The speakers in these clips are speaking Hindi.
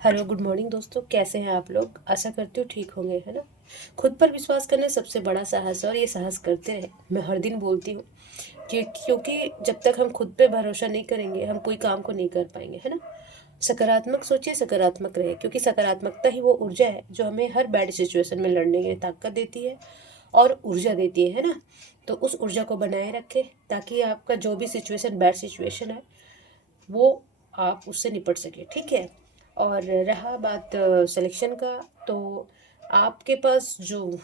हेलो गुड मॉर्निंग दोस्तों, कैसे हैं आप लोग। आशा करती हूँ ठीक होंगे, है ना। खुद पर विश्वास करना सबसे बड़ा साहस है और ये साहस करते हैं। मैं हर दिन बोलती हूँ क्योंकि जब तक हम खुद पे भरोसा नहीं करेंगे हम कोई काम को नहीं कर पाएंगे, है ना। सकारात्मक सोचिए, सकारात्मक रहे, क्योंकि सकारात्मकता ही वो ऊर्जा है जो हमें हर बैड सिचुएशन में लड़ने की ताकत देती है और ऊर्जा देती है ना। तो उस ऊर्जा को बनाए रखें ताकि आपका जो भी सिचुएशन, बैड सिचुएशन है, वो आप उससे निपट सके, ठीक है। और रहा बात सिलेक्शन का, तो आपके पास जो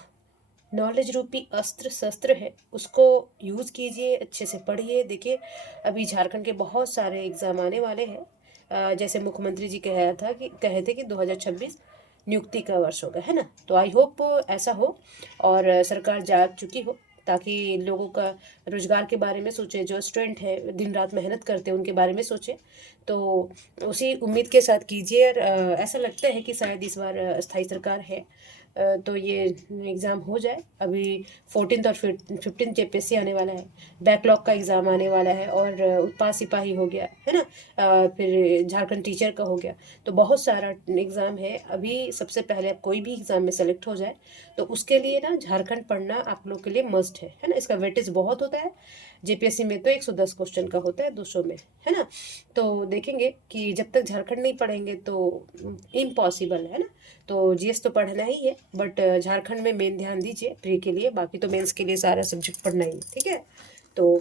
नॉलेज रूपी अस्त्र शस्त्र है उसको यूज़ कीजिए, अच्छे से पढ़िए। देखिए, अभी झारखंड के बहुत सारे एग्ज़ाम आने वाले हैं। जैसे मुख्यमंत्री जी कहे थे कि 2026 नियुक्ति का वर्ष होगा, है ना। तो आई होप ऐसा हो और सरकार जाग चुकी हो, ताकि लोगों का रोजगार के बारे में सोचे, जो स्टूडेंट है दिन रात मेहनत करते हैं उनके बारे में सोचे। तो उसी उम्मीद के साथ कीजिए। और ऐसा लगता है कि शायद इस बार स्थायी सरकार है, तो ये एग्ज़ाम हो जाए। अभी 14 और 15 जेपीएससी आने वाला है, बैकलॉग का एग्ज़ाम आने वाला है, और उत्पाद सिपाही हो गया, है ना। फिर झारखंड टीचर का हो गया। तो बहुत सारा एग्ज़ाम है। अभी सबसे पहले आप कोई भी एग्ज़ाम में सेलेक्ट हो जाए तो उसके लिए ना झारखंड पढ़ना आप लोग के लिए मस्ट है ना। इसका वेटेज बहुत होता है। जेपीएससी में तो 110 क्वेश्चन का होता है 200 में, है ना। तो देखेंगे कि जब तक झारखंड नहीं पढ़ेंगे तो इम्पॉसिबल है ना। तो जीएस तो पढ़ना ही है, बट झारखंड में मेन ध्यान दीजिए प्री के लिए। बाकी तो मेंस के लिए सारा सब्जेक्ट पढ़ना ही है, ठीक है। तो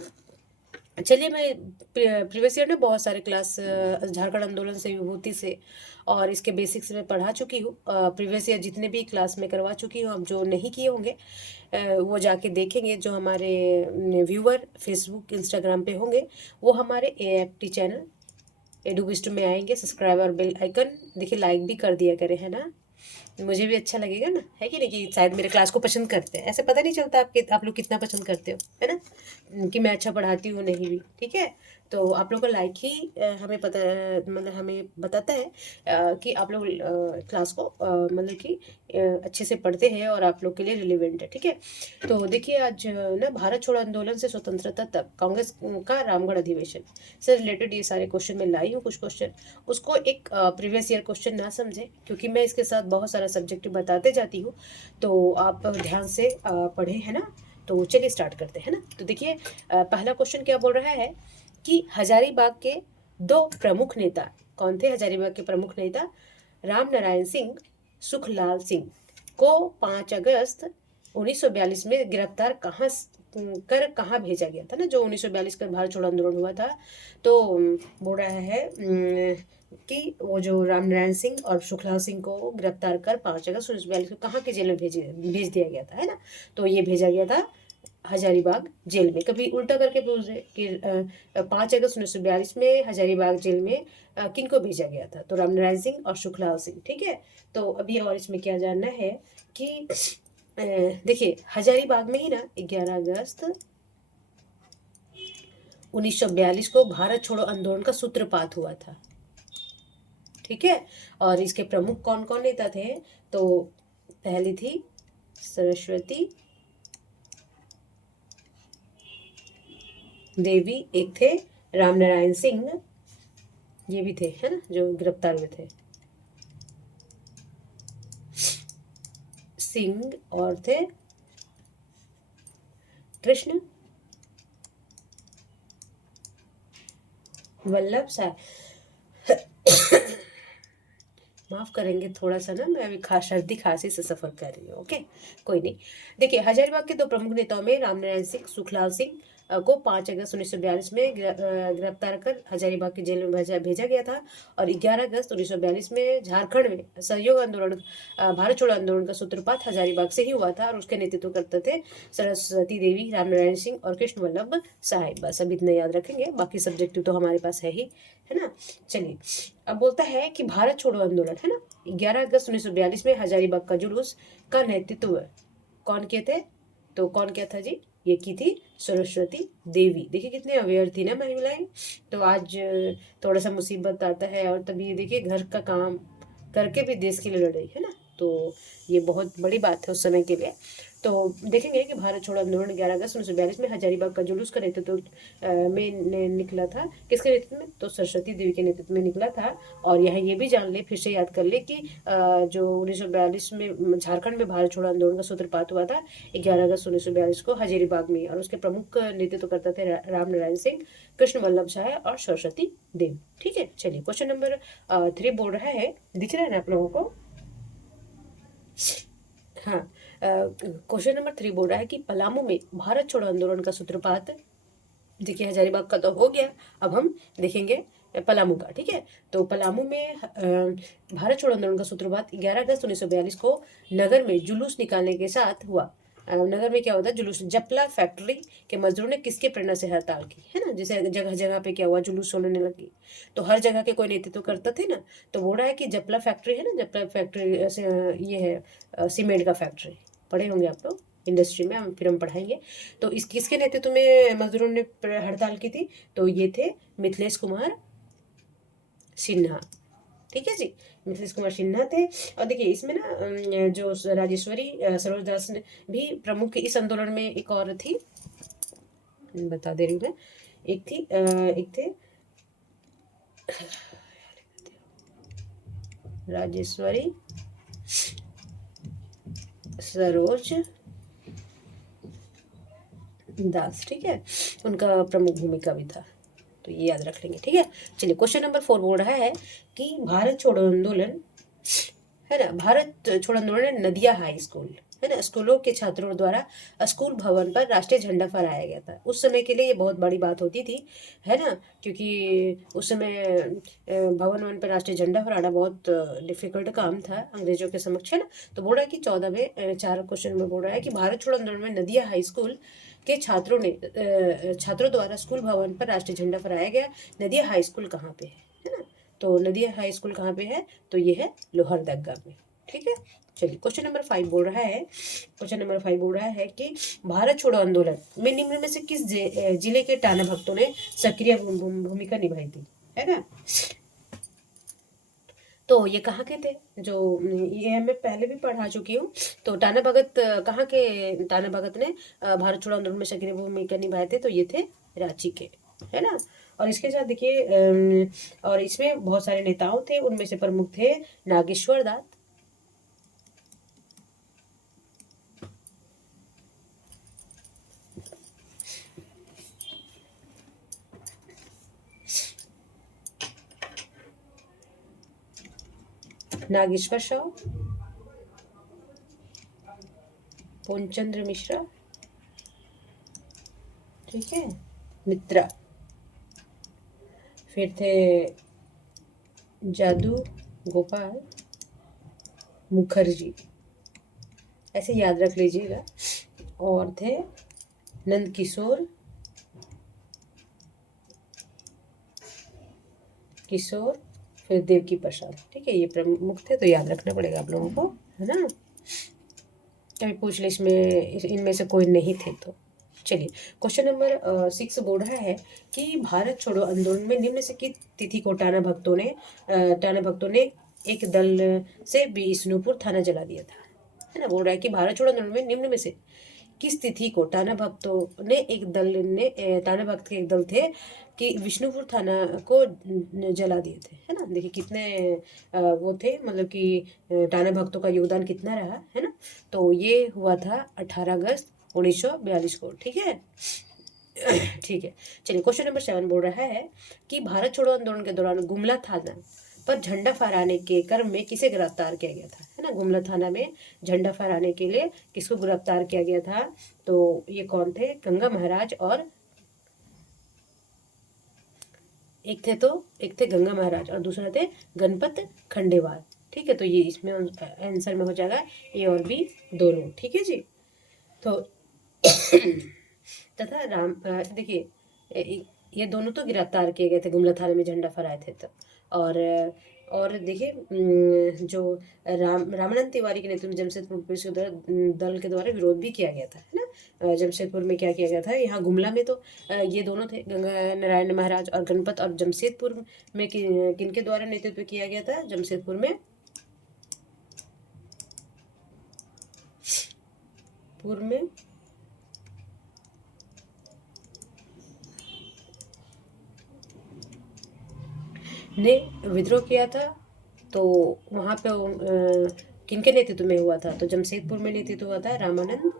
चलिए, मैं प्रीवियस ईयर में बहुत सारे क्लास झारखंड आंदोलन से, विभूति से और इसके बेसिक्स में पढ़ा चुकी हूँ। प्रीवियस ईयर जितने भी क्लास में करवा चुकी हूँ, अब जो नहीं किए होंगे वो जाके देखेंगे। जो हमारे व्यूअर फेसबुक इंस्टाग्राम पे होंगे वो हमारे एएफटी चैनल एडुबिस्ट में आएंगे। सब्सक्राइब और बेल आइकन देखिए, लाइक भी कर दिया करें, है ना। मुझे भी अच्छा लगेगा ना, है कि नहीं, कि शायद मेरे क्लास को पसंद करते हैं। ऐसे पता नहीं चलता आप लोग कितना पसंद करते हो, है ना, कि मैं अच्छा पढ़ाती हूँ नहीं भी, ठीक है। तो आप लोग का लाइक ही हमें पता, मतलब हमें बताता है कि आप लोग क्लास को मतलब कि अच्छे से पढ़ते हैं और आप लोग के लिए रिलेवेंट है, ठीक है। तो देखिए, आज ना भारत छोड़ो आंदोलन से स्वतंत्रता तक कांग्रेस का रामगढ़ अधिवेशन से रिलेटेड ये सारे क्वेश्चन मैं लाई हूँ। कुछ क्वेश्चन उसको एक प्रीवियस ईयर क्वेश्चन ना समझे, क्योंकि मैं इसके साथ बहुत सारा सब्जेक्ट बताते जाती हूँ। तो आप ध्यान से पढ़ें, है ना। तो चलिए स्टार्ट करते हैं ना। तो देखिए, पहला क्वेश्चन क्या बोल रहा है कि हजारीबाग के दो प्रमुख नेता कौन थे। हजारीबाग के प्रमुख नेता राम नारायण सिंह, सुखलाल सिंह को 5 अगस्त 1942 में गिरफ्तार कहाँ भेजा गया था ना। जो 1942 का भारत छोड़ो आंदोलन हुआ था, तो बोल रहा है कि वो जो राम नारायण सिंह और सुखलाल सिंह को गिरफ्तार कर 5 अगस्त 1942 को कहाँ के जेल में भेज दिया गया था, है ना। तो ये भेजा गया था हजारीबाग जेल में। कभी उल्टा करके पूछ दे कि 5 अगस्त 1942 में हजारीबाग जेल में किन को भेजा गया था, तो रामनारायण सिंह और सुखलाल सिंह, ठीक है। तो अभी और इसमें क्या जानना है कि देखिए, हजारीबाग में ही ना 11 अगस्त 1942 को भारत छोड़ो आंदोलन का सूत्रपात हुआ था, ठीक है। और इसके प्रमुख कौन कौन नेता थे, तो पहली थी सरस्वती देवी, एक थे रामनारायण सिंह, ये भी थे, है ना, जो गिरफ्तार हुए थे सिंह, और थे कृष्ण वल्लभ साय। माफ करेंगे, थोड़ा सा ना मैं अभी सर्दी खांसी से सफर कर रही हूँ, ओके। कोई नहीं। देखिए, हजारीबाग के दो प्रमुख नेताओं में रामनारायण सिंह, सुखलाल सिंह को 5 अगस्त 1942 में गिरफ्तार कर हजारीबाग की जेल में भेजा गया था। और 11 अगस्त 1942 में झारखंड में सहयोग आंदोलन, भारत छोड़ो आंदोलन का सूत्रपात हजारीबाग से ही हुआ था, और उसके नेतृत्व करते थे सरस्वती देवी, रामनारायण सिंह और कृष्ण वल्लभ साहेब। बस अभी इतना याद रखेंगे, बाकी सब्जेक्टिव तो हमारे पास है ही, है ना। चलिए, अब बोलता है कि भारत छोड़ो आंदोलन, है ना, 11 अगस्त 1942 में हजारीबाग का जुलूस का नेतृत्व कौन किए थे, तो कौन क्या था जी, ये की थी सरस्वती देवी। देखिए कितने अवेयर थी ना महिलाएं। तो आज थोड़ा सा मुसीबत आता है और तभी ये देखिए घर का काम करके भी देश के लिए लड़ रही है ना। तो ये बहुत बड़ी बात है उस समय के लिए। तो देखेंगे कि भारत छोड़ो आंदोलन 11 अगस्त 1942 में हजारीबाग का जुलूस का नेतृत्व निकला था। किसके नेतृत्व में? तो सरस्वती देवी के नेतृत्व में निकला था। और यहाँ ये भी जान ले, फिर से याद कर ले कि जो 1942 में झारखंड में भारत छोड़ो आंदोलन का सूत्रपात हुआ था 11 अगस्त 1942 को हजारीबाग में, और उसके प्रमुख नेतृत्व करते थे राम नारायण सिंह, कृष्ण वल्लभ शाह और सरस्वती देव। ठीक है, चलिए क्वेश्चन नंबर 3 बोल रहा है, दिख रहा है ना आप लोगों को? हाँ, क्वेश्चन नंबर 3 बोल रहा है कि पलामू में भारत छोड़ो आंदोलन का सूत्रपात, देखिए हजारीबाग का तो हो गया, अब हम देखेंगे पलामू का। ठीक है, तो पलामू में भारत छोड़ो आंदोलन का सूत्रपात 11 अगस्त 1942 को नगर में जुलूस निकालने के साथ हुआ। नगर में क्या होता है? जुलूस। जपला फैक्ट्री के मजदूरों ने किसके प्रेरणा से हड़ताल की, है ना? जैसे जगह जगह पे क्या हुआ, जुलूस होने लगी, तो हर जगह के कोई नेतृत्व करते थे ना, तो बोल रहा है कि जपला फैक्ट्री है ना, जपला फैक्ट्री से ये है सीमेंट का फैक्ट्री, पढ़े होंगे आप लोग इंडस्ट्री में, फिर हम पढ़ाएंगे। तो इस किसके नेतृत्व में मजदूरों ने हड़ताल की थी? तो ये थे मिथिलेश कुमार सिन्हा। ठीक है जी, मिथिलेश कुमार सिन्हा थे। और देखिए इसमें ना जो राजेश्वरी सरोज दास ने भी प्रमुख इस आंदोलन में, एक और थी, बता दे रही हूँ मैं, एक थे राजेश्वरी सरोज दास। ठीक है, उनका प्रमुख भूमिका भी था, तो ये याद रख लेंगे। ठीक है, चलिए क्वेश्चन नंबर 4 बोल रहा है कि भारत छोड़ो आंदोलन, है ना, भारत छोड़ो आंदोलन नदिया हाई स्कूल, है ना, स्कूलों के छात्रों द्वारा स्कूल भवन पर राष्ट्रीय झंडा फहराया गया था। उस समय के लिए ये बहुत बड़ी बात होती थी, है ना, क्योंकि उस समय भवन पर राष्ट्रीय झंडा फहराना बहुत डिफिकल्ट काम था अंग्रेजों के समक्ष, है ना। तो बोल रहा है कि 14वें 4 क्वेश्चन में बोल रहा है कि भारत छोड़ो आंदोलन में नदिया हाई स्कूल के छात्रों द्वारा स्कूल भवन पर राष्ट्रीय झंडा फहराया गया। नदिया हाई स्कूल कहाँ पे है ना? तो नदिया हाई स्कूल कहाँ पे है? तो ये है लोहरदगा में। ठीक है, चलिए क्वेश्चन नंबर 5 बोल रहा है, क्वेश्चन नंबर 5 बोल रहा है कि भारत छोड़ो आंदोलन में निम्न में से किस जिले के टाना भक्तों ने सक्रिय भूमिका निभाई थी, है ना? तो ये कहाँ के थे? जो ये मैं पहले भी पढ़ा चुकी हूँ। तो टाना भगत कहाँ के? टाना भगत ने भारत छोड़ो आंदोलन में सक्रिय भूमिका निभाए थे, तो ये थे रांची के, है ना। और इसके साथ देखिए और इसमें बहुत सारे नेताओं थे, उनमें से प्रमुख थे नागेश्वर दत्त, नागेश्वर शाह, पूर्णचंद्र मिश्रा, ठीक है, मित्रा, फिर थे जादू गोपाल मुखर्जी, ऐसे याद रख लीजिएगा। और थे नंद किशोर फिर देवकी प्रसाद। ठीक है, ये प्रमुख थे, तो याद रखना पड़ेगा आप लोगों को, है ना। कभी पूछ ले इसमें इनमें से कोई नहीं थे तो। चलिए क्वेश्चन नंबर 6 बोल रहा है कि भारत छोड़ो आंदोलन में निम्न से किस तिथि को टाना भक्तों ने एक दल से बिष्णुपुर थाना जला दिया था, है ना। बोल रहा है कि भारत छोड़ो आंदोलन में निम्न में से किस तिथि को टाना भक्तों ने टाना भक्त के एक दल थे कि विष्णुपुर थाना को जला दिए थे, है ना। देखिए कितने वो थे, मतलब कि टाना भक्तों का योगदान कितना रहा, है ना। तो ये हुआ था 18 अगस्त 1942 को। ठीक है ठीक है, चलिए क्वेश्चन नंबर 7 बोल रहा है कि भारत छोड़ो आंदोलन के दौरान गुमला थाना पर झंडा फहराने के क्रम में किसे गिरफ्तार किया गया था, है ना। गुमला थाना में झंडा फहराने के लिए किसको गिरफ्तार किया गया था? तो ये कौन थे? गंगा महाराज, और एक थे गंगा महाराज और दूसरा थे गणपत खंडेवाल। ठीक है, तो ये इसमें आंसर में हो जाएगा ए और बी दोनों। ठीक है जी, तो तथा देखिए ये दोनों तो गिरफ्तार किए गए थे, गुमला थाने में झंडा फहराए थे तो। और देखिए जो रामानंद तिवारी के नेतृत्व में जमशेदपुर पुलिस के दल के द्वारा विरोध भी किया गया था, है ना। जमशेदपुर में क्या किया गया था? यहाँ गुमला में तो ये दोनों थे, गंगा नारायण महाराज और गणपत। और जमशेदपुर में किनके द्वारा नेतृत्व किया गया था? जमशेदपुर में जमशेदपुर में ने विद्रोह किया था। तो वहाँ पे किनके नेतृत्व में हुआ था? तो जमशेदपुर में नेतृत्व हुआ था रामानंद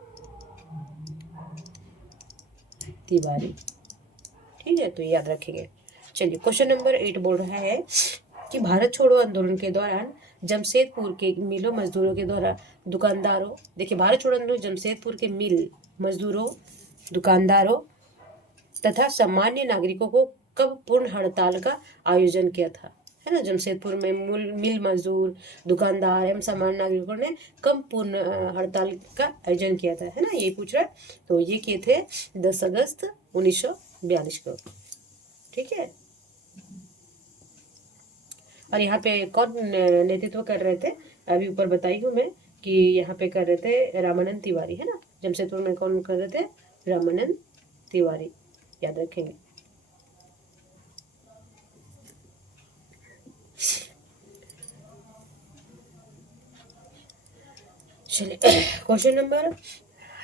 तिवारी। ठीक है, तो याद रखेंगे। चलिए क्वेश्चन नंबर 8 बोल रहा है कि भारत छोड़ो आंदोलन के दौरान जमशेदपुर के मिलों मजदूरों के द्वारा दुकानदारों, देखिए भारत छोड़ो आंदोलन जमशेदपुर के मिल मजदूरों, दुकानदारों तथा सामान्य नागरिकों को कब पूर्ण हड़ताल का आयोजन किया था? है ना, जमशेदपुर में मिल मजदूर, दुकानदार एवं सामान्य नागरिकों ने कब पूर्ण हड़ताल का आयोजन किया था? है ना, ये पूछ रहा है। तो ये किए थे 10 अगस्त 1942 को। ठीक है, और यहाँ पे कौन नेतृत्व कर रहे थे? अभी ऊपर बताई हूँ मैं कि यहाँ पे कर रहे थे रामानंद तिवारी। है ना, जमशेदपुर में कौन कर रहे थे? रामानंद तिवारी, याद रखेंगे। चलिए क्वेश्चन नंबर,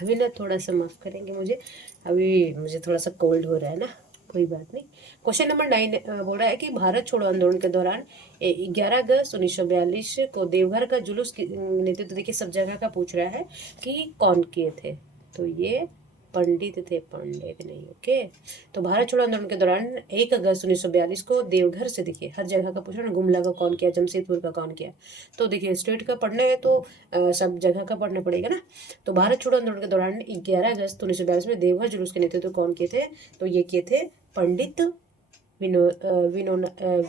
अभी ना थोड़ा सा माफ करेंगे मुझे, अभी मुझे थोड़ा सा कोल्ड हो रहा है ना, कोई बात नहीं। क्वेश्चन नंबर 9 बोल रहा है कि भारत छोड़ो आंदोलन के दौरान 11 अगस्त 1942 को देवघर का जुलूस नेतृत्व, देखिए सब जगह का पूछ रहा है कि कौन किए थे? तो ये पंडित थे, पंडित नहीं। ओके, तो भारत छोड़ो आंदोलन के दौरान 1 अगस्त 1942 को देवघर से, देखिए हर जगह का पूछ रहा है ना, गुमला का कौन किया, जमशेदपुर का कौन किया? तो देखिए स्टेट का पढ़ना है तो सब जगह का पढ़ना पड़ेगा ना। तो भारत छोड़ो आंदोलन के दौरान 11 अगस्त 1942 में देवघर जुलूस के नेतृत्व कौन किए थे? तो ये किए थे पंडित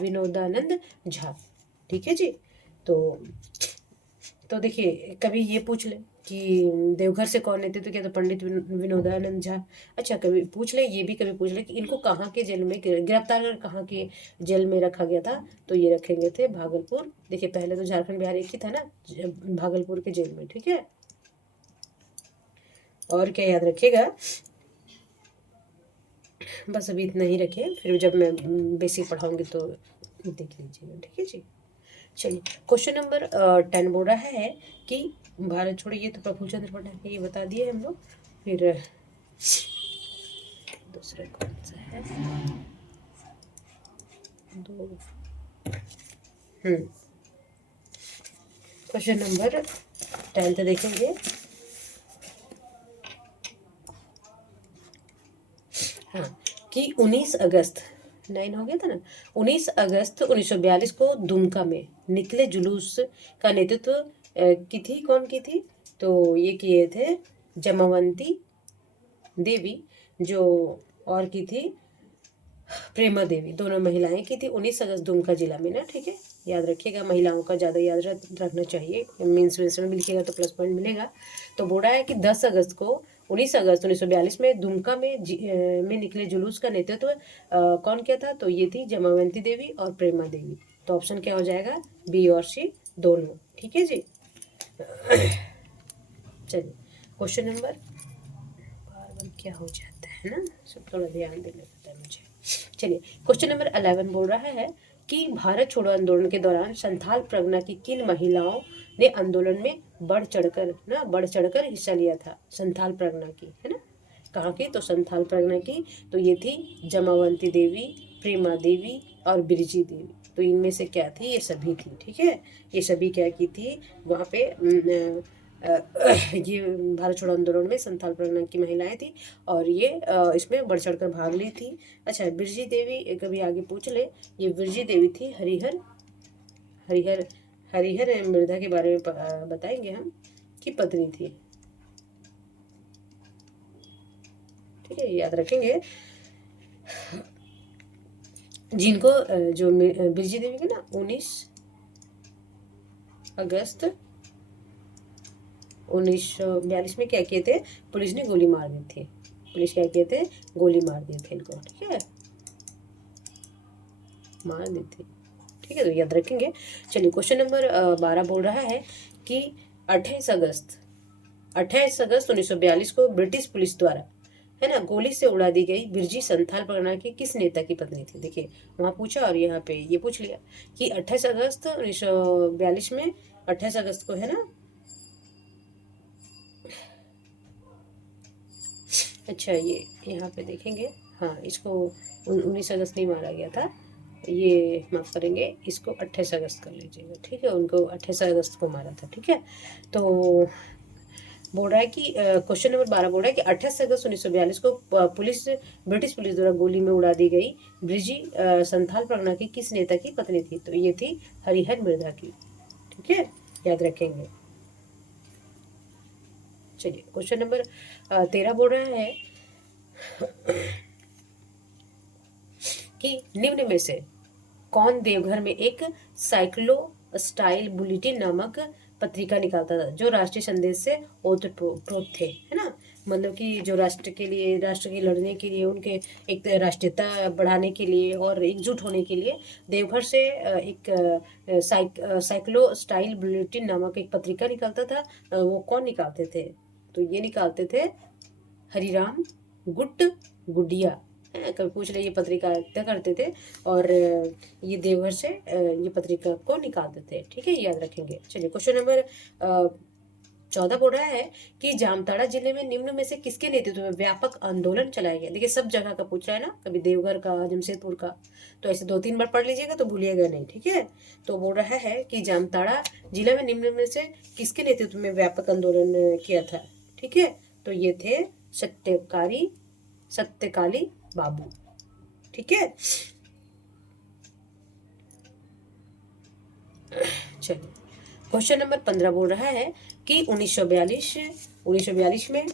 विनोदानंद झा। ठीक है जी। तो देखिए कभी ये पूछ ले कि देवघर से कौन नेतृत्व किया? तो पंडित विनोदानंद झा। अच्छा, कभी पूछ ले, ये भी कभी पूछ ले कि इनको कहाँ के जेल में गिरफ्तार कर कहाँ के जेल में रखा गया था? तो ये रखेंगे थे भागलपुर। देखिए पहले तो झारखंड बिहार एक ही था ना, भागलपुर के जेल में। ठीक है, और क्या याद रखिएगा? बस अभी इतना ही रखें, फिर जब मैं बेसिक पढ़ाऊंगी तो देख लीजिएगा। ठीक है जी। चलिए क्वेश्चन नंबर 10 बोल रहा है कि भारत छोड़ो, ये तो प्रफुल्ल चंद्र पटेल ये बता दिए हम लोग। फिर दूसरा कौन सा है? दो क्वेश्चन नंबर 10 देखेंगे। हाँ, कि 19 अगस्त 9 हो गया था ना, 19 अगस्त 1942 को दुमका में निकले जुलूस का नेतृत्व की थी, कौन की थी? तो ये किए थे जमावंती देवी, जो और की थी प्रेमा देवी, दोनों महिलाएं की थी 19 अगस्त दुमका जिला में ना। ठीक है, याद रखिएगा, महिलाओं का ज़्यादा याद रखना चाहिए, मीन्स में भी लिखिएगा तो प्लस पॉइंट मिलेगा। तो बोल रहा है कि 10 अगस्त को 19 अगस्त 1942 में दुमका में निकले जुलूस का नेतृत्व कौन किया था? तो ये थी जमावंती देवी और प्रेमा देवी। तो ऑप्शन क्या हो जाएगा? बी और सी दोनों। ठीक है जी। चलिए क्वेश्चन नंबर, बार बार क्या हो जाता है ना, सब थोड़ा ध्यान देना पड़ता है मुझे। चलिए क्वेश्चन नंबर 11 बोल रहा है कि भारत छोड़ो आंदोलन के दौरान संथाल परगना की किन महिलाओं ने आंदोलन में बढ़ चढ़कर हिस्सा लिया था? संथाल परगना की, है ना, कहाँ की? तो संथाल परगना की। तो ये थी जमावंती देवी, प्रेमा देवी और बिरजी देवी। तो इनमें से क्या थी? ये सभी थी। ठीक है, ये सभी क्या की थी वहाँ पे ये भारत छोड़ो आंदोलन में संथाल परगना की महिलाएं थी और ये इसमें बढ़ चढ़ कर भाग ली थी। अच्छा, बिरजी देवी कभी आगे पूछ ले, ये बिरजी देवी थी हरिहर हरिहर हरिहर मृधा के बारे में बताएंगे हम कि पत्नी थी। ठीक है, याद रखेंगे। जिनको जो बिरजी देवी के ना 19 अगस्त 1942 में क्या किए थे? पुलिस ने गोली मार दी थी। पुलिस क्या किए थे? गोली मार दिए थे इनको। ठीक है, मार दी थी। ठीक है, तो याद रखेंगे। चलिए क्वेश्चन नंबर 12 बोल रहा है कि 28 अगस्त 1942 को ब्रिटिश पुलिस द्वारा, है ना, गोली से उड़ा दी गई बिरजी संथाल परगना की किस नेता की पत्नी थी? देखिए वहाँ पूछा और यहाँ पे ये पूछ लिया कि 28 अगस्त 1942 में, 28 अगस्त को, है ना, अच्छा, ये यहाँ पे देखेंगे। हाँ, इसको 19 अगस्त नहीं मारा गया था, ये माफ़ करेंगे, इसको 28 अगस्त कर लीजिएगा, ठीक है। उनको 28 अगस्त को मारा था, ठीक है। तो बोल रहा है कि क्वेश्चन नंबर 12 बोल रहा है कि 28 अगस्त 1942 को ब्रिटिश पुलिस द्वारा गोली में उड़ा दी गई ब्रिजी संथाल परगना की किस नेता की पत्नी थी? तो ये थी हरिहर मिर्धा की, ठीक है, याद रखेंगे। चलिए, क्वेश्चन नंबर 13 बोल रहा है कि निम्न में से कौन देवघर में एक साइक्लो स्टाइल बुलेटिन नामक पत्रिका निकालता था जो राष्ट्रीय संदेश से ओतप्रोत थे, है ना। मतलब कि जो राष्ट्र के लड़ने के लिए, उनके एक राष्ट्रीयता बढ़ाने के लिए और एकजुट होने के लिए देवघर से एक साइक्लो स्टाइल बुलेटिन नामक एक पत्रिका निकालता था। वो कौन निकालते थे? तो ये निकालते थे हरिराम गुडिया। कभी पूछ रहे, ये पत्रिका क्या करते थे, और ये देवघर से ये पत्रिका को निकालते थे, ठीक है, याद रखेंगे। चलिए, क्वेश्चन नंबर 14 बोल रहा है कि जामताड़ा जिले में निम्न में से किसके नेतृत्व में व्यापक आंदोलन चलाया गया? देखिए, सब जगह का पूछ रहा है ना, कभी देवघर का, जमशेदपुर का, तो ऐसे 2-3 बार पढ़ लीजिएगा तो भूलिएगा नहीं, ठीक है। तो बोल रहा है कि जामताड़ा जिले में निम्न में से किसके नेतृत्व में व्यापक आंदोलन किया था, ठीक है। तो ये थे सत्यकाली बाबू, ठीक है। चलिए, क्वेश्चन नंबर 15 बोल रहा है कि 1942 में,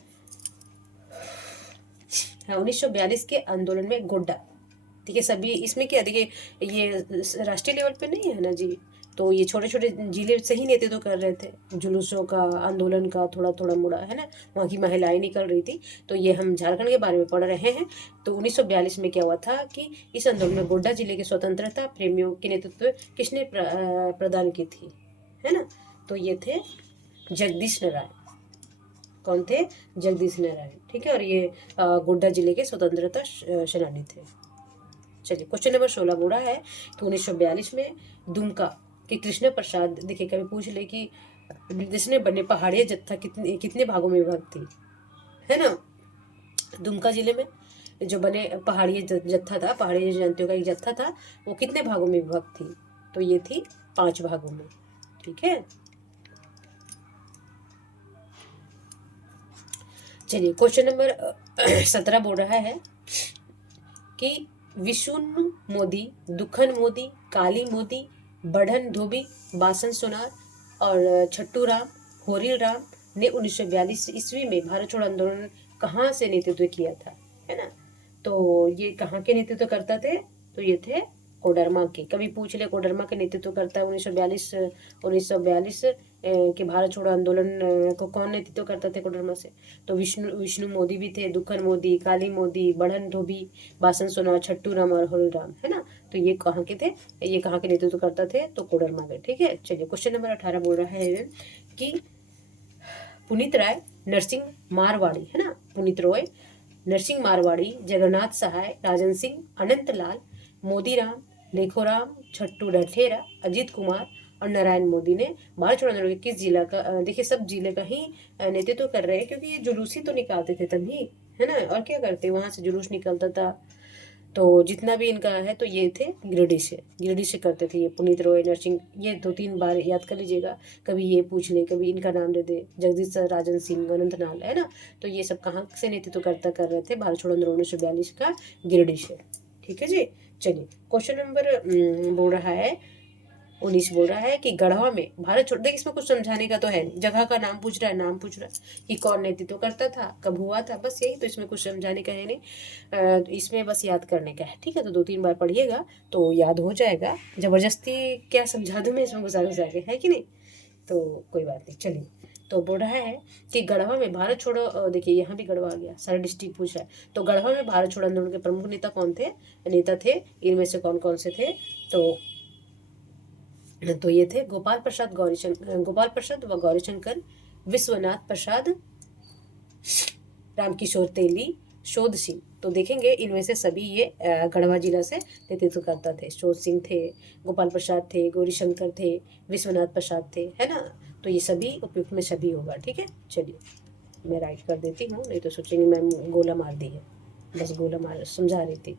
हाँ, 1942 के आंदोलन में गोड्डा, ठीक है, सभी इसमें क्या, देखिए ये राष्ट्रीय लेवल पे नहीं है ना जी, तो ये छोटे छोटे जिले से ही नेतृत्व कर रहे थे जुलूसों का, आंदोलन का, थोड़ा थोड़ा मुड़ा, है ना। वहाँ की महिलाएं निकल रही थी, तो ये हम झारखंड के बारे में पढ़ रहे हैं। तो 1942 में क्या हुआ था कि इस आंदोलन में गोड्डा जिले के स्वतंत्रता प्रेमियों के नेतृत्व किसने प्रदान की थी, है ना। तो ये थे जगदीश नारायण। कौन थे? जगदीश नारायण, ठीक है। और ये गोड्डा जिले के स्वतंत्रता सेनानी थे। चलिए, क्वेश्चन नंबर 16 बोल रहा है कि 1942 में दुमका के कृष्ण प्रसाद, देखिए कभी पूछ ले कि जिसने बने पहाड़िया जत्था कितने कितने भागों में विभक्त थी, है ना। दुमका जिले में जो बने पहाड़िया जत्था था, पहाड़िया जनतियों का एक जत्था था, वो कितने भागों में विभक्त थी? तो ये थी 5 भागों में, ठीक है। चलिए, क्वेश्चन नंबर 17 बोल रहा है कि विशुन मोदी, दुखन मोदी, काली मोदी, बढ़न धोबी, बासन सोनार और छट्टू राम, होरिल राम ने 1942 ईस्वी में भारत छोड़ो आंदोलन कहाँ से नेतृत्व किया था, है ना। तो ये कहाँ के नेतृत्व करता थे? तो ये थे कोडरमा के। कभी पूछ ले, कोडरमा के नेतृत्व करता है 1942 के भारत छोड़ो आंदोलन को कौन नेतृत्व करता थे कोडरमा से? तो विष्णु मोदी भी थे, दुखन मोदी, काली मोदी, बढ़न धोबी, बासन सोनार, छट्टू राम और होरिल राम, है ना। तो ये कहाँ के थे? ये कहाँ के नेतृत्व करता थे? तो कोडरमा के, ठीक है। चलिए, क्वेश्चन नंबर 18 बोल रहा है कि पुनीत राय नरसिंह मारवाड़ी, है ना, पुनीत रॉय नरसिंह मारवाड़ी, जगन्नाथ सहाय, राजन सिंह, अनंत लाल, मोदीराम, लेखोराम, छट्टू डठेरा, अजीत कुमार और नारायण मोदी ने भारत छोड़ो आंदोलन के किस जिला का, देखिए सब जिले का ही नेतृत्व कर रहे हैं, क्योंकि ये जुलूस ही तो निकालते थे तभी, है ना। और क्या करते, वहां से जुलूस निकलता था। तो जितना भी इनका है, तो ये थे गिरिडीह से करते थे ये पुनीत रॉय नरसिंह। ये 2-3 बार याद कर लीजिएगा, कभी ये पूछ ले, कभी इनका नाम दे दे, जगदीश सर, राजन सिंह, अनंतनाल, है ना। तो ये सब कहाँ से नेतृत्व कर रहे थे? भारत छोड़ो आंदोलन 1942 का गिरिडीह से, ठीक है जी। चलिए, क्वेश्चन नंबर बोल रहा है 19 बोल रहा है कि गढ़वा में भारत छोड़, देखिए इसमें कुछ समझाने का तो है नहीं, जगह का नाम पूछ रहा है, नाम पूछ रहा है कि कौन नेतृत्व करता था, कब हुआ था, बस यही। तो इसमें कुछ समझाने का है नहीं, तो इसमें बस याद करने का है, ठीक है। तो 2-3 बार पढ़िएगा तो याद हो जाएगा। जबरदस्ती क्या समझा दूं मैं इसमें घुसा के, है कि नहीं। तो कोई बात नहीं। चलिए, तो बोल रहा है कि गढ़वा में भारत छोड़ो, देखिए यहाँ भी गढ़वा आ गया, सारे डिस्ट्रिक्ट पूछ रहा है। तो गढ़वा में भारत छोड़ो आंदोलन के प्रमुख नेता थे, इनमें से कौन कौन से थे? तो ये थे गोपाल प्रसाद व गौरीशंकर, विश्वनाथ प्रसाद, रामकिशोर तेली, शोध सिंह। तो देखेंगे इनमें से सभी ये गढ़वा जिला से नेतृत्व करता थे। शोध सिंह थे, गोपाल प्रसाद थे, गौरीशंकर थे, विश्वनाथ प्रसाद थे, है ना। तो ये सभी उपयुक्त में सभी होगा, ठीक है। चलिए, मैं राइट कर देती हूँ, नहीं तो सोचेंगे मैम गोला मार दी है, बस गोला मार समझा रही थी।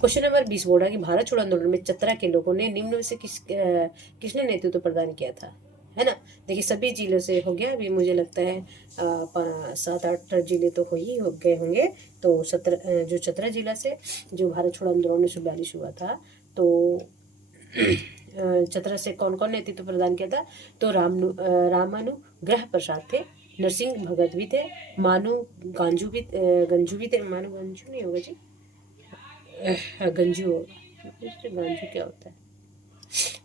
क्वेश्चन नंबर 20 बोल रहा है कि भारत छोड़ो आंदोलन में चतरा के लोगों ने निम्न में से किसने नेतृत्व प्रदान किया था, है ना। देखिए सभी जिलों से हो गया, अभी मुझे लगता है 7-8 जिले तो हो गए होंगे। तो जो चतरा जिला से जो भारत छोड़ो आंदोलन 1942 हुआ था, तो चतरा से कौन कौन नेतृत्व प्रदान किया था, तो रामानुग्रह प्रसाद थे, नरसिंह भगत भी थे, मानू गंजू भी थे, मानू गंजू नहीं होगा जी, गंजू होगा, गंजू क्या होता है,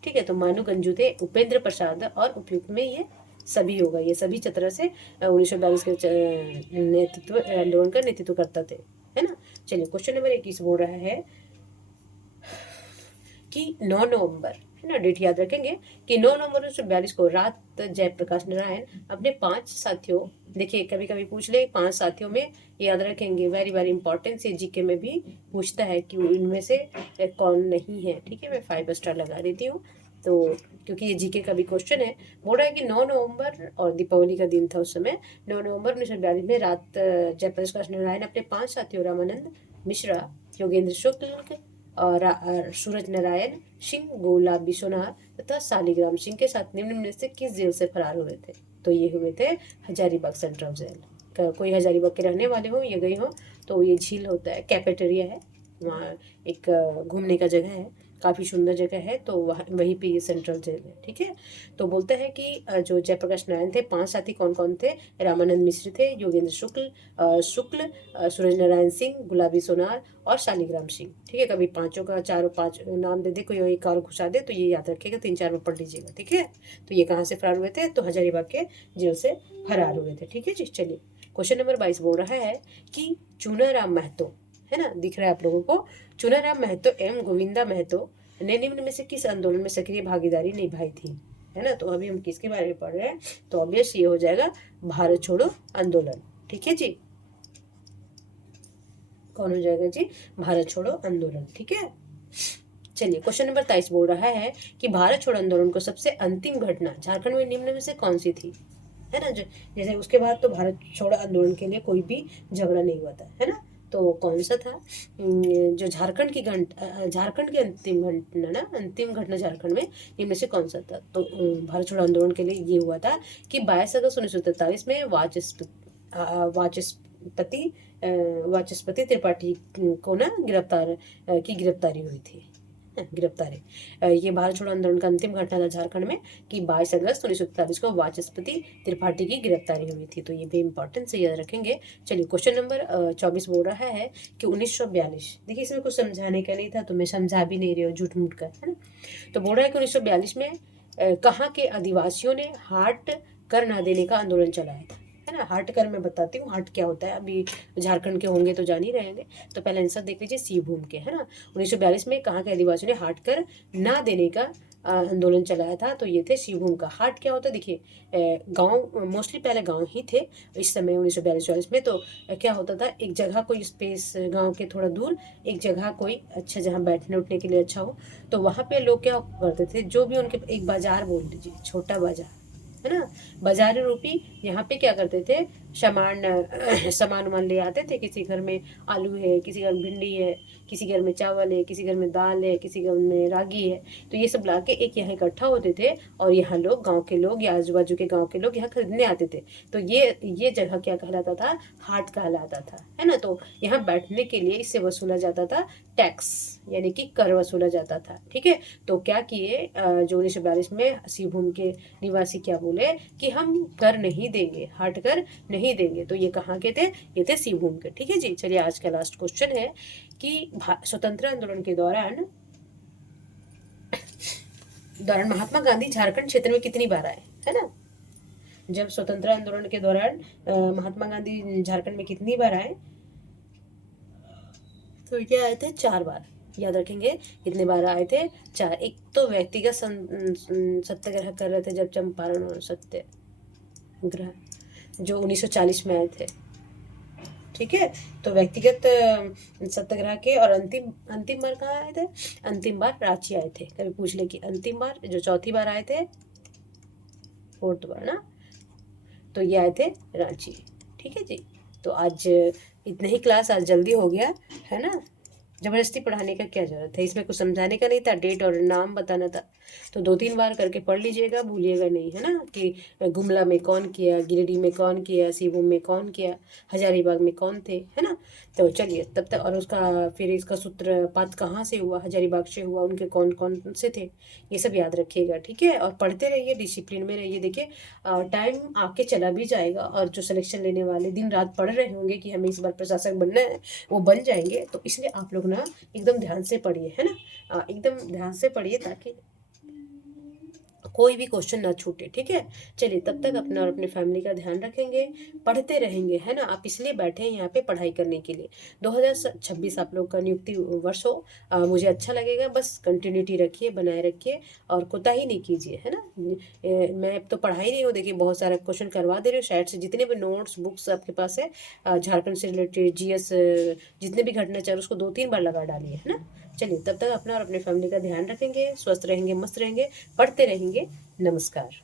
ठीक है। तो मानू गंजू थे, उपेंद्र प्रसाद और उपयुक्त में ये सभी होगा, ये सभी चतरा से 1942 के नेतृत्व आंदोलन का नेतृत्व करता थे, है ना। चलिए क्वेश्चन नंबर 21 बोल रहा है कि 9 नवंबर, है ना, डेट याद रखेंगे कि 9 नवंबर 1942 को रात जयप्रकाश नारायण अपने 5 साथियों, देखिए कभी कभी पूछ ले 5 साथियों में, याद रखेंगे, वेरी वेरी इंपॉर्टेंट, ये जीके में भी पूछता है कि इनमें से कौन नहीं है, ठीक है। मैं 5 स्टार लगा देती हूँ, तो क्योंकि ये जीके का भी क्वेश्चन है। बोल रहा है कि 9 नवंबर और दीपावली का दिन था उस समय, 9 नवंबर 1942 में रात जयप्रकाश नारायण अपने 5 साथियों रामानंद मिश्रा, योगेंद्र शुक्ल और सूरज नारायण सिंह, गुलाबी सोनार तथा शालिग्राम सिंह के साथ निम्न में से किस जेल से फरार हुए थे, तो ये हुए थे हजारीबाग सेंट्रल जेल। कोई हजारीबाग के रहने वाले हो या गए हो तो ये झील होता है, कैफेटेरिया है वहाँ, एक घूमने का जगह है, काफ़ी सुंदर जगह है, तो वहीं पे ये सेंट्रल जेल है, ठीक है। तो बोलता है कि जो जयप्रकाश नारायण थे, 5 साथी कौन कौन थे, रामानंद मिश्र थे, योगेंद्र शुक्ल, सूरज नारायण सिंह, गुलाबी सोनार और शालिग्राम सिंह, ठीक है। कभी पांचों का 4 नाम दे दे, कोई एक और घुसा दे तो ये याद रखेगा, 3-4 में पढ़ लीजिएगा, ठीक है। तो ये कहाँ से फरार हुए थे, तो हजारीबाग के जेल से फरार हुए थे, ठीक है जी। चलिए क्वेश्चन नंबर 22 बोल रहा है कि चूनाराम महतो, है ना, दिख रहा है आप लोगों को, चूनाराम महतो एवं गोविंदा महतो ने निम्न में से किस आंदोलन में सक्रिय भागीदारी निभाई थी, है ना। तो अभी हम किसके बारे में पढ़ रहे हैं, तो ऑब्वियस ये हो जाएगा भारत छोड़ो आंदोलन, ठीक है जी। कौन हो जाएगा जी, भारत छोड़ो आंदोलन, ठीक है। चलिए क्वेश्चन नंबर 23 बोल रहा है कि भारत छोड़ो आंदोलन को सबसे अंतिम घटना झारखंड में निम्न में से कौन सी थी, है ना। जो जैसे उसके बाद तो भारत छोड़ो आंदोलन के लिए कोई भी झगड़ा नहीं हुआ था, है ना। तो कौन सा था, जो झारखंड की अंतिम घटना झारखंड में निम्न से कौन सा था, तो भारत छोड़ो आंदोलन के लिए ये हुआ था कि 22 अगस्त 1943 में वाचस्पति त्रिपाठी को ना गिरफ्तारी हुई थी, ये भारत छोड़ो आंदोलन का अंतिम घटना था झारखंड में कि 22 अगस्त 1943 को वाचस्पति त्रिपाठी की गिरफ्तारी हुई थी, तो ये भी इंपॉर्टेंट से याद रखेंगे। चलिए क्वेश्चन नंबर 24 बोल रहा है कि 1942, देखिए इसमें कुछ समझाने का नहीं था तो मैं समझा भी नहीं रही हूँ झूठ मूठ कर, है ना। तो बोल रहा है कि 1942 में कहाँ के आदिवासियों ने हाट कर ना देने का आंदोलन चलाया था, है ना। हाट कर मैं बताती हूँ हाट क्या होता है, अभी झारखंड के होंगे तो जान ही रहेंगे। तो पहले आंसर देख लीजिए, सिंहभूम के, है ना। 1942 में कहाँ के आदिवासियों ने हाट कर ना देने का आंदोलन चलाया था, तो ये थे सिंहभूम का। हाट क्या होता है, देखिए गांव मोस्टली पहले गांव ही थे इस समय 1942-44 में। तो क्या होता था, एक जगह कोई स्पेस गांव के थोड़ा दूर एक जगह कोई अच्छा जहाँ बैठने उठने के लिए अच्छा हो, तो वहाँ पे लोग क्या करते थे, जो भी उनके एक बाजार बोल लीजिए, छोटा बाजार, है ना, बाजार रूपी, यहाँ पे क्या करते थे, सामान उमान ले आते थे। किसी घर में आलू है, किसी घर में भिंडी है, किसी घर में चावल है, किसी घर में दाल है, किसी घर में रागी है, तो ये सब लाके एक यहाँ इकट्ठा होते थे और यहाँ लोग, गांव के लोग या आजू बाजू के गांव के लोग यहाँ खरीदने आते थे। तो ये जगह क्या कहलाता था, हाट कहलाता था, है ना। तो यहाँ बैठने के लिए इससे वसूला जाता था टैक्स, यानी कि कर वसूला जाता था, ठीक है। तो क्या किए जो 1942 में सिंहभूम के निवासी क्या बोले कि हम कर नहीं देंगे, हाट कर नहीं देंगे, तो ये कहाँ के थे, ये थे सिंहभूम के, ठीक है जी। चलिए आज का लास्ट क्वेश्चन है कि स्वतंत्र आंदोलन के दौरान महात्मा गांधी झारखंड क्षेत्र में कितनी बार आए, है ना। जब स्वतंत्र आंदोलन के दौरान महात्मा गांधी झारखंड में कितनी बार आए, तो क्या आए थे, 4 बार, याद रखेंगे कितने बार आए थे, 4। एक तो व्यक्तिगत सत्याग्रह कर रहे थे जब चंपारण और सत्याग्रह जो 1940 में आए थे, ठीक है। तो व्यक्तिगत सत्याग्रह के, और अंतिम बार कहाँ आए थे, अंतिम बार रांची आए थे। कभी पूछ ले कि अंतिम बार जो चौथी बार आए थे, 4th बार ना, तो ये आए थे रांची, ठीक है जी। तो आज इतना ही क्लास आज जल्दी हो गया है ना। ज़बरदस्ती पढ़ाने का क्या ज़रूरत है, इसमें कुछ समझाने का नहीं था, डेट और नाम बताना था। तो 2-3 बार करके पढ़ लीजिएगा, भूलिएगा नहीं, है ना। कि गुमला में कौन किया, गिरिडीह में कौन किया, सीहोर में कौन किया, हजारीबाग में कौन थे, है ना। तो चलिए तब तक, और उसका फिर इसका सूत्रपात कहाँ से हुआ, हजारीबाग से हुआ, उनके कौन कौन से थे, ये सब याद रखिएगा, ठीक है। और पढ़ते रहिए, डिसिप्लिन में रहिए। देखिए टाइम आके चला भी जाएगा, और जो सिलेक्शन लेने वाले दिन रात पढ़ रहे होंगे कि हमें इस बार प्रशासक बनना है, वो बन जाएंगे। तो इसलिए आप लोग ना एकदम ध्यान से पढ़िए, है ना। एकदम ध्यान से पढ़िए ताकि कोई भी क्वेश्चन ना छूटे, ठीक है। चलिए तब तक अपना और अपने फैमिली का ध्यान रखेंगे, पढ़ते रहेंगे, है ना। आप इसलिए बैठे हैं यहाँ पे पढ़ाई करने के लिए। 2026 आप लोग का नियुक्ति वर्ष हो। मुझे अच्छा लगेगा, बस कंटिन्यूटी रखिए, बनाए रखिए, और कोताही नहीं कीजिए, है ना। मैं अब तो पढ़ाई नहीं हूँ, देखिए बहुत सारा क्वेश्चन करवा दे रही हूँ शायद से, जितने भी नोट्स बुक्स आपके पास है झारखंड से रिलेटेड, जीएस, जितने भी घटना चाहे उसको 2-3 बार लगा डालिए, है ना। चलिए तब तक अपना और अपने फैमिली का ध्यान रखेंगे, स्वस्थ रहेंगे, मस्त रहेंगे, पढ़ते रहेंगे। नमस्कार।